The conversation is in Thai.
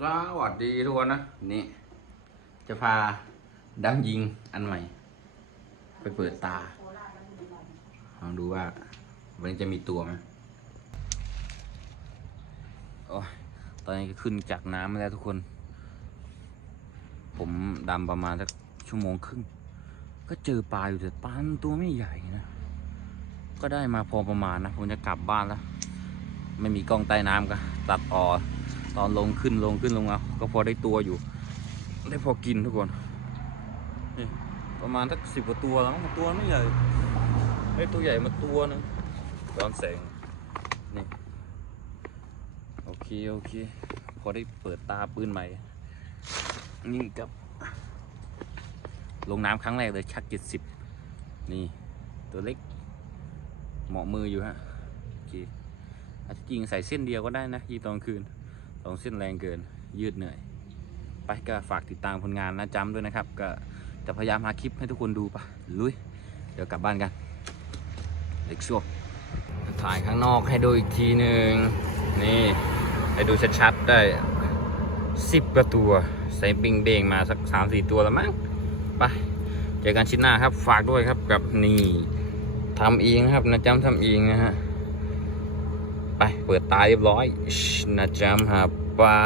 สวัสดีทุกคนนะนี่จะพาดำยิงอันใหม่ ไปเปิดตาลองดูว่าวันนี้จะมีตัวไหมโอ้ยตอนนี้ขึ้นจากน้ำมาแล้วทุกคน ผมดำประมาณสักชั่วโมงครึ่ง ก็เจอปลาอยู่แต่ปลาตัวไม่ใหญ่นะ ก็ได้มาพอประมาณนะ ผมจะกลับบ้านแล้ว ไม่มีกล้องใต้น้ำก็ตัดออ ตอนลงขึ้นลงขึ้นลงเอาก็พอได้ตัวอยู่ ได้พอกินทุกคนนี่ประมาณสักสิบกว่าตัวแล้วมั้งตัวไม่ใหญ่ได้ตัวใหญ่มาตัวนึงร้อนแสงนี่โอเคโอเค พอได้เปิดตาปืนใหม่นี่กับ ลงน้ำครั้งแรกเลยชักเจ็ดสิบนี่ตัวเล็กเหมาะมืออยู่ฮะโอเคอาจจะยิงใส่เส้นเดียวก็ได้นะยีงตอนคืน สองเส้นแรงเกินยืดเหนื่อย ไปก็ฝากติดตามผลงานนะจำด้วยนะครับ ก็จะพยายามหาคลิปให้ทุกคนดูปะลุย เดี๋ยวกลับบ้านกันเล็กชัวถ่ายข้างนอกให้ดูอีกทีหนึ่งนี่ให้ดูชัดๆได้สิบกว่าตัว ใส่บิงเบงมาสักสามสี่ตัวแล้วมั้งไปเจอกันชิ้นหน้าครับฝากด้วยครับกับนี่ทำเองนะครับนะจำทำเองนะฮะ ไปเปิดตาเรียบร้อยนะจ๊ะหาปลา